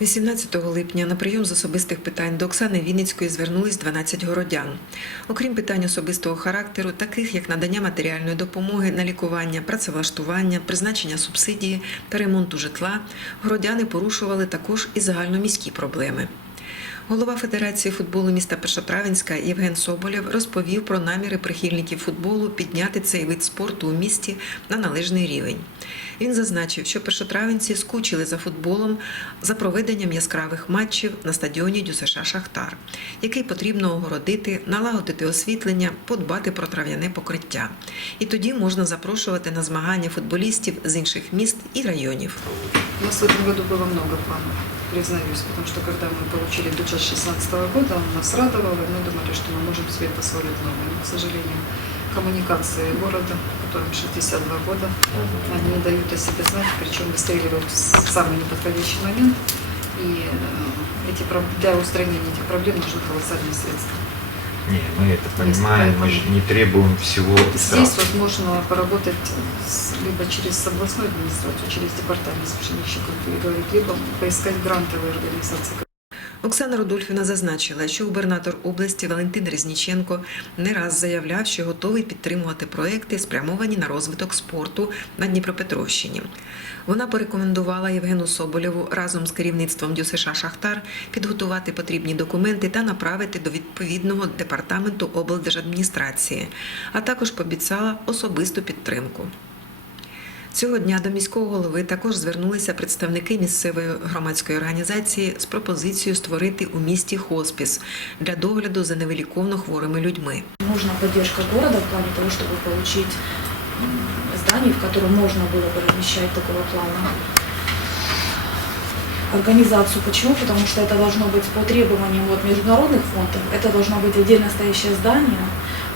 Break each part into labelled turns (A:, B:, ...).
A: 18 липня на прийом з особистих питань до Оксани Вінницької звернулись 12 городян. Окрім питань особистого характеру, таких як надання матеріальної допомоги на лікування, працевлаштування, призначення субсидії та ремонту житла, городяни порушували також і загальноміські проблеми. Голова Федерації футболу міста Першотравенська Євген Соболєв розповів про наміри прихильників футболу підняти цей вид спорту у місті на належний рівень. Він зазначив, що першотравенці скучили за футболом за проведенням яскравих матчів на стадіоні ДЮСШ Шахтар, який потрібно огородити, налагодити освітлення, подбати про трав'яне покриття. І тоді можна запрошувати на змагання футболістів з інших міст і районів.
B: У нас в этом году было много планов, признаюсь, потому что когда мы получили бюджет 2016 года, он нас радовал, и мы думали, что мы можем себе позволить новое. Но, к сожалению, коммуникации города, которым 62 года, они не дают о себе знать, причем выстреливают в самый неподходящий момент. И э, эти, для устранения этих проблем нужны колоссальные средства.
C: Не, мы это понимаем, мы же не требуем всего
B: Здесь
C: сразу.
B: возможно поработать с- либо через областную администрацию, через департамент с пшеничником переговорить, либо поискать грантовые организации,
A: Оксана Рудольфіна зазначила, що губернатор області Валентин Резніченко не раз заявляв, що готовий підтримувати проекти, спрямовані на розвиток спорту на Дніпропетровщині. Вона порекомендувала Євгену Соболєву разом з керівництвом ДЮСШ Шахтар підготувати потрібні документи та направити до відповідного департаменту облдержадміністрації, а також пообіцяла особисту підтримку. Цього дня до міського голови також звернулися представники місцевої громадської організації з пропозицією створити у місті хоспіс для догляду за невиліковно хворими людьми.
D: Нужна поддержка города в плане того, чтобы получить м, здание, в котором можно было бы размещать такого плана организацию. Почему? Потому что это должно быть по требованиям от международных фондов. Это должно быть отдельно стоящее здание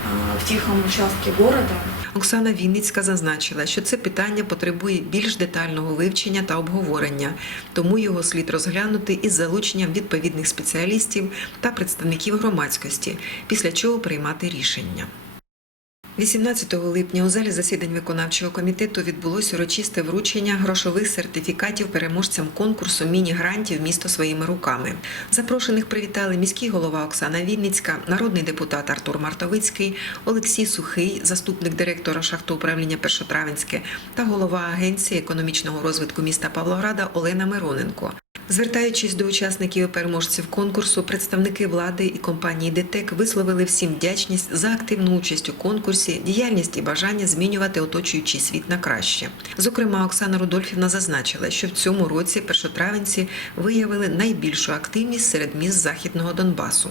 D: а, в тихом участке города.
A: Оксана Вінницька зазначила, що це питання потребує більш детального вивчення та обговорення, тому його слід розглянути із залученням відповідних спеціалістів та представників громадськості, після чого приймати рішення. 18 липня у залі засідань виконавчого комітету відбулось урочисте вручення грошових сертифікатів переможцям конкурсу міні-грантів місто своїми руками. Запрошених привітали міський голова Оксана Вінницька, народний депутат Артур Мартовицький, Олексій Сухий, заступник директора шахтоуправління Першотравенське та голова агенції економічного розвитку міста Павлограда Олена Мироненко. Звертаючись до учасників і переможців конкурсу, представники влади і компанії ДТЕК висловили всім вдячність за активну участь у конкурсі, діяльність і бажання змінювати оточуючий світ на краще. Зокрема, Оксана Рудольфівна зазначила, що в цьому році першотравенці виявили найбільшу активність серед міст Західного Донбасу.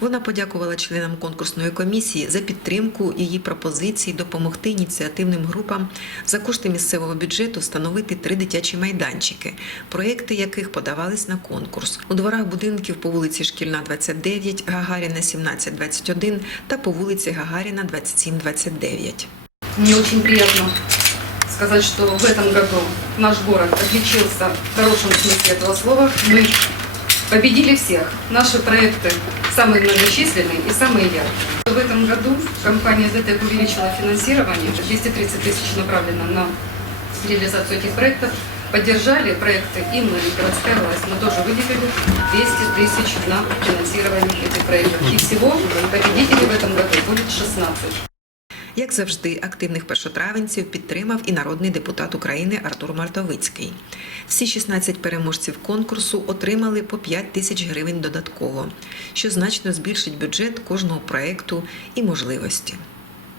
A: Вона подякувала членам конкурсної комісії за підтримку її пропозицій допомогти ініціативним групам за кошти місцевого бюджету встановити три дитячі майданчики, проєкти яких подавались на конкурс у дворах будинків по вулиці Шкільна, 29, Гагаріна, 17, 21 та по вулиці Гагаріна, 27, 29.
B: Мне очень приятно сказать, что в этом году наш город отличился в хорошем смысле этого слова. Мы победили всех. Наши проекты самые многочисленные и самые яркие. В этом году компания ДТЭК увеличила финансирование. 230 тысяч направлено на реализацию этих проектов. Поддержали проекты и мы, и городская власть. Мы тоже выделили 200 тысяч на финансирование этих проектов. И всего победителей в этом году будет 16.
A: Як завжди, активних першотравенців підтримав і народний депутат України Артур Мартовицький. Всі 16 переможців конкурсу отримали по 5 тисяч гривень додатково, що значно збільшить бюджет кожного проекту і можливості.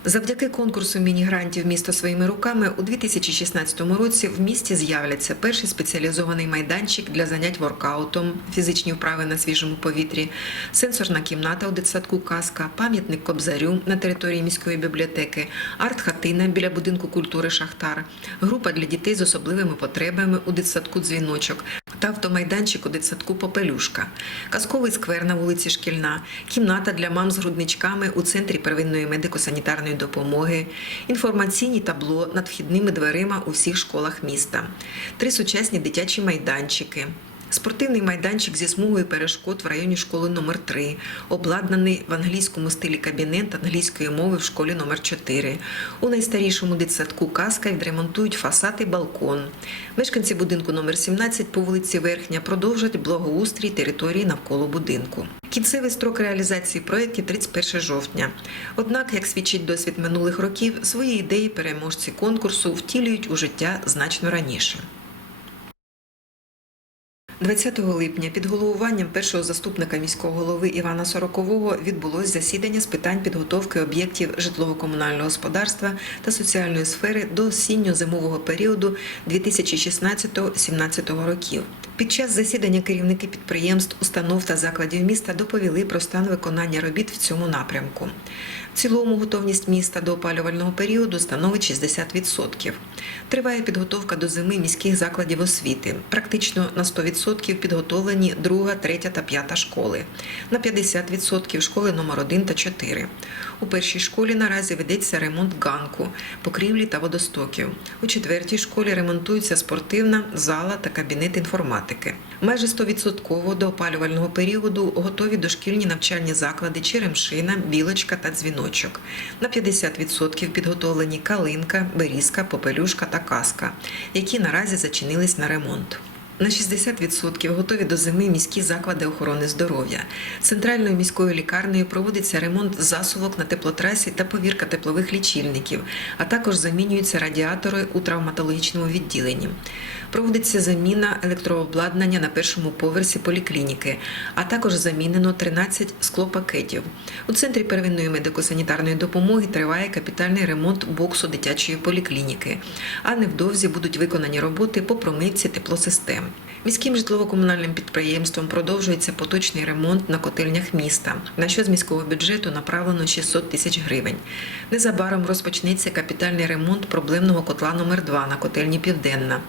A: Завдяки конкурсу міні-грантів місто своїми руками у 2016 році в місті з'являться перший спеціалізований майданчик для занять воркаутом, фізичні вправи на свіжому повітрі, сенсорна кімната у дитсадку Казка, пам'ятник Кобзарю на території міської бібліотеки, арт-хатина біля будинку культури Шахтар, група для дітей з особливими потребами у дитсадку Дзвіночок та автомайданчик дитсадку Попелюшка, казковий сквер на вулиці Шкільна, кімната для мам з грудничками у центрі первинної медико-санітарної допомоги, інформаційні табло над вхідними дверима у всіх школах міста, три сучасні дитячі майданчики. Спортивний майданчик зі смугою перешкод в районі школи номер 3 обладнаний в англійському стилі кабінет англійської мови в школі номер 4 У найстарішому дитсадку Казка відремонтують фасад і балкон. Мешканці будинку номер 17 по вулиці Верхня продовжать благоустрій території навколо будинку. Кінцевий строк реалізації проєктів 31 жовтня. Однак, як свідчить досвід минулих років, свої ідеї переможці конкурсу втілюють у життя значно раніше. 20 липня під головуванням першого заступника міського голови Івана Сорокового відбулось засідання з питань підготовки об'єктів житлово-комунального господарства та соціальної сфери до осінньо-зимового періоду 2016-2017 років. Під час засідання керівники підприємств, установ та закладів міста доповіли про стан виконання робіт в цьому напрямку. В цілому готовність міста до опалювального періоду становить 60%. Триває підготовка до зими міських закладів освіти. Практично на 100% підготовлені друга, третя та п'ята школи. На 50% школи номер 1 та 4. У першій школі наразі ведеться ремонт ганку, покрівлі та водостоків. У четвертій школі ремонтується спортивна зала та кабінет інформатики. Майже 100% до опалювального періоду готові дошкільні навчальні заклади Черемшина, Білочка та Дзвіночок. На 50% підготовлені Калинка, Берізка, Попелюшка та Каска, які наразі зачинились на ремонт. На 60% готові до зими міські заклади охорони здоров'я. Центральною міською лікарнею проводиться ремонт засувок на теплотрасі та повірка теплових лічильників, а також замінюються радіатори у травматологічному відділенні. Проводиться заміна електрообладнання на першому поверсі поліклініки, а також замінено 13 склопакетів. У центрі первинної медико-санітарної допомоги триває капітальний ремонт боксу дитячої поліклініки, а невдовзі будуть виконані роботи по промивці теплосистем. Міським житлово-комунальним підприємством продовжується поточний ремонт на котельнях міста, на що з міського бюджету направлено 600 тисяч гривень. Незабаром розпочнеться капітальний ремонт проблемного котла номер 2 на котельні Південна,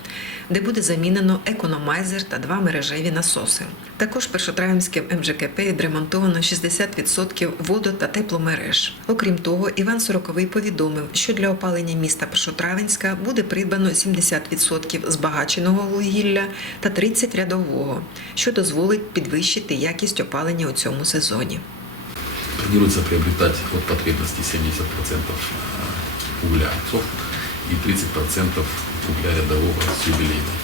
A: де буде замінено економайзер та два мережеві насоси. Також першотравенським МЖКП відремонтовано 60% водо та тепломереж. Окрім того, Іван Сороковий повідомив, що для опалення міста Першотравенська буде придбано 70% збагаченого вугілля та 30 рядового, що дозволить підвищити якість опалення у цьому сезоні.
E: Планируется приобретать от потребности 70% угля отцов и 30% угля рядового с юбилейной.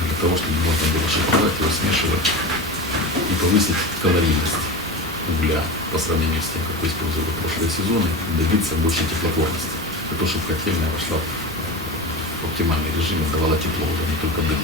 E: Для того, чтобы можно было шифровать его, смешивать и повысить калорийность угля по сравнению с тем, какой использовали прошлые сезоны, и добиться большей теплотворности. Для того, чтобы котельная вошла в оптимальный режим и давала тепло уже, не только дым.